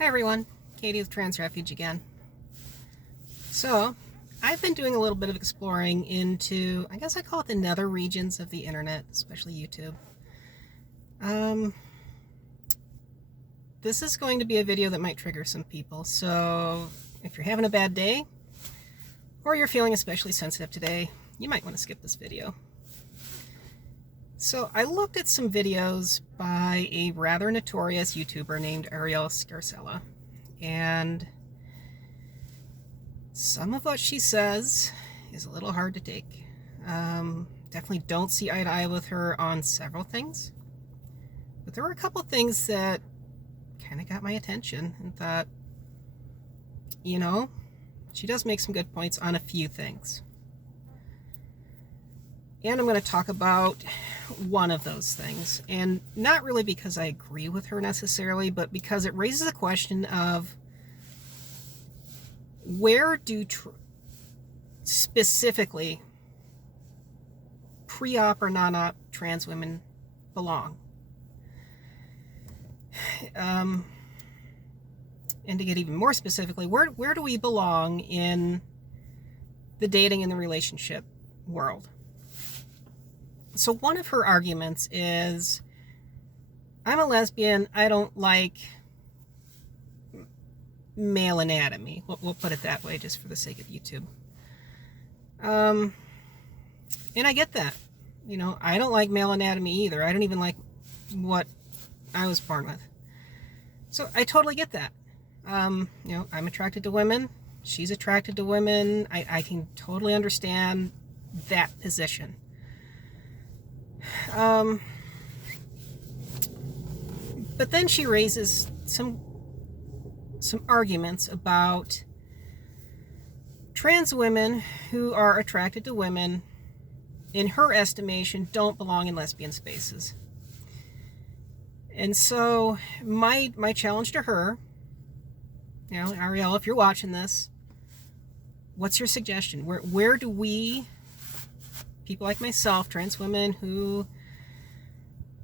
Hi everyone, Katie with Trans Refuge again. So, I've been doing a little bit of exploring into, I guess I call it the nether regions of the internet, especially YouTube. This is going to be a video that might trigger some people, so if you're having a bad day, or you're feeling especially sensitive today, you might want to skip this video. So I looked at some videos by a rather notorious YouTuber named Ariel Scarcella, and some of what she says is a little hard to take. Definitely don't see eye to eye with her on several things, but there were a couple things that kind of got my attention and thought, you know, she does make some good points on a few things. And I'm going to talk about one of those things, and not really because I agree with her necessarily, but because it raises a question of where do specifically pre-op or non-op trans women belong? And to get even more specifically, where do we belong in the dating and the relationship world? So one of her arguments is, I'm a lesbian, I don't like male anatomy. We'll put it that way just for the sake of YouTube. And I get that. You know, I don't like male anatomy either. I don't even like what I was born with. So I totally get that. You know, I'm attracted to women. She's attracted to women. I can totally understand that position. But then she raises some arguments about trans women who are attracted to women, in her estimation, don't belong in lesbian spaces. And so my challenge to her, you know, Ariel, if you're watching this, what's your suggestion? Where do we, people like myself, trans women who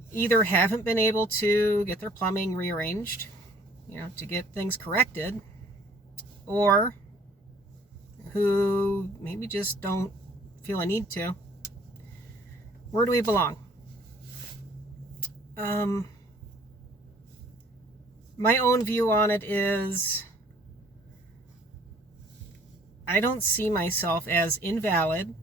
either haven't been able to get their plumbing rearranged, you know, to get things corrected, or who maybe just don't feel a need to, where do we belong? My own view on it is, I don't see myself as invalid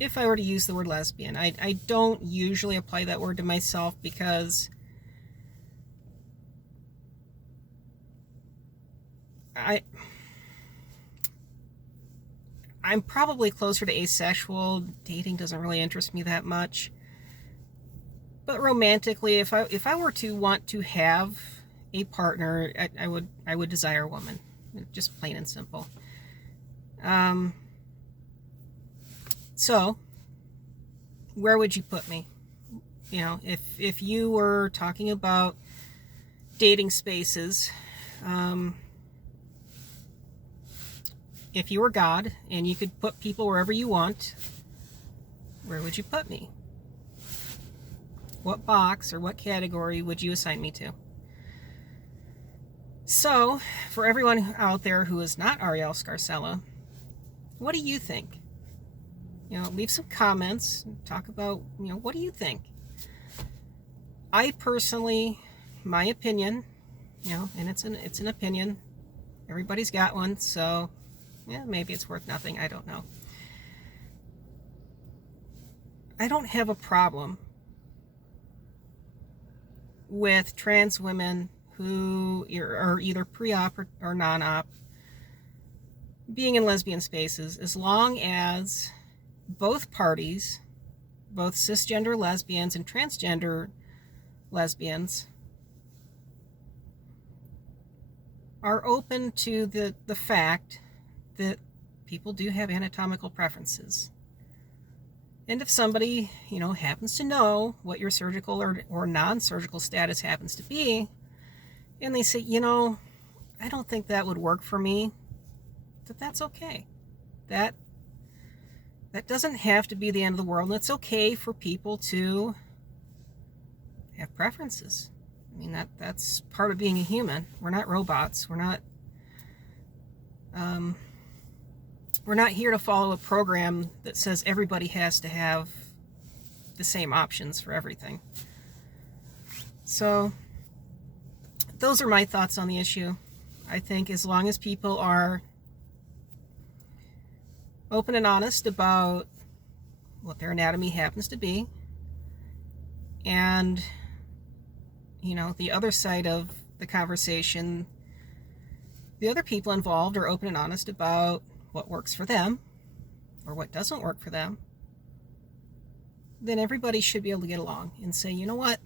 if I were to use the word lesbian. I don't usually apply that word to myself because I'm probably closer to asexual. Dating doesn't really interest me that much. But romantically, if I were to want to have a partner, I would desire a woman, just plain and simple. So where would you put me? You know, if you were talking about dating spaces, if you were God and you could put people wherever you want, where would you put me? What box or what category would you assign me to? So, for everyone out there who is not Ariel Scarcella, what do you think? You know, leave some comments, talk about, you know, what do you think? I personally, my opinion, you know, and it's an opinion. Everybody's got one, so yeah, maybe it's worth nothing, I don't know. I don't have a problem with trans women who are either pre-op or non-op being in lesbian spaces, as long as both parties, both cisgender lesbians and transgender lesbians, are open to the fact that people do have anatomical preferences. And if somebody, you know, happens to know what your surgical or non-surgical status happens to be, and they say, you know, I don't think that would work for me, that's okay. That doesn't have to be the end of the world. And it's okay for people to have preferences. I mean, that's part of being a human. We're not robots. We're not here to follow a program that says everybody has to have the same options for everything. So those are my thoughts on the issue. I think as long as people are open and honest about what their anatomy happens to be, and the other side of the conversation, the other people involved are open and honest about what works for them or what doesn't work for them, then everybody should be able to get along and say, you know what,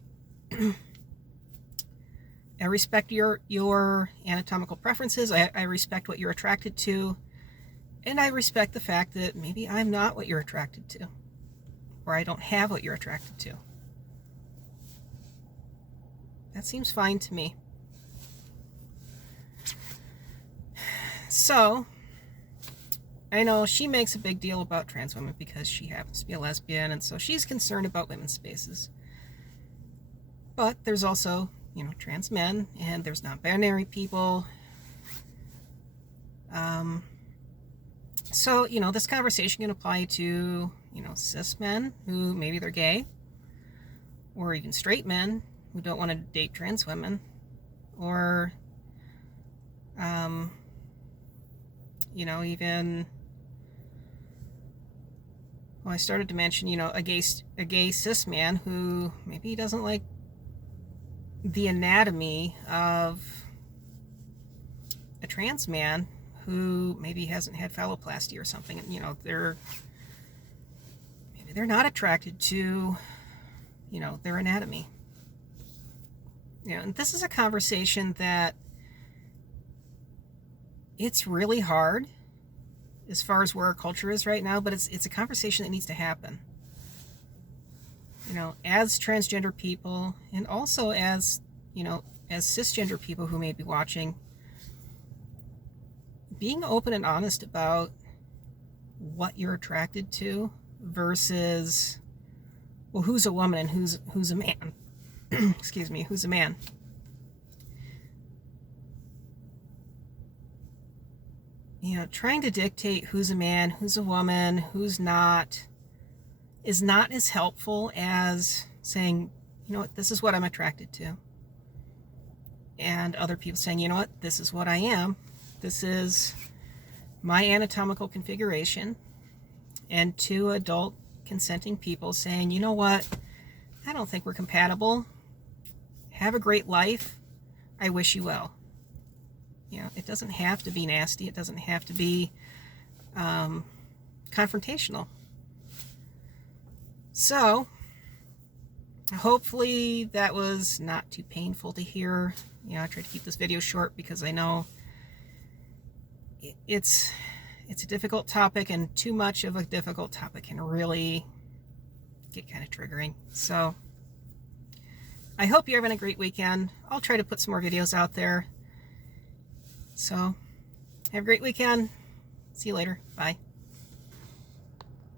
I respect your anatomical preferences, I respect what you're attracted to, and I respect the fact that maybe I'm not what you're attracted to, or I don't have what you're attracted to. That seems fine to me. So, I know she makes a big deal about trans women because she happens to be a lesbian, and so she's concerned about women's spaces. But there's also, trans men, and there's non-binary people. So, this conversation can apply to, cis men who maybe they're gay, or even straight men who don't want to date trans women, or, even, well, I started to mention, a gay cis man who maybe he doesn't like the anatomy of a trans man who maybe hasn't had phalloplasty or something, and maybe they're not attracted to their anatomy. And this is a conversation that it's really hard as far as where our culture is right now, but it's a conversation that needs to happen. As transgender people, and also as cisgender people who may be watching, being open and honest about what you're attracted to versus, well, who's a woman and who's a man. Excuse me, who's a man. Trying to dictate who's a man, who's a woman, who's not, is not as helpful as saying, this is what I'm attracted to. And other people saying, this is what I am. This is my anatomical configuration. And two adult consenting people saying, you know what, I don't think we're compatible. Have a great life. I wish you well. It doesn't have to be nasty. It doesn't have to be confrontational. So, hopefully that was not too painful to hear. I tried to keep this video short because I know it's a difficult topic, and too much of a difficult topic can really get kind of triggering. So, I hope you're having a great weekend. I'll try to put some more videos out there. So, have a great weekend. See you later. Bye.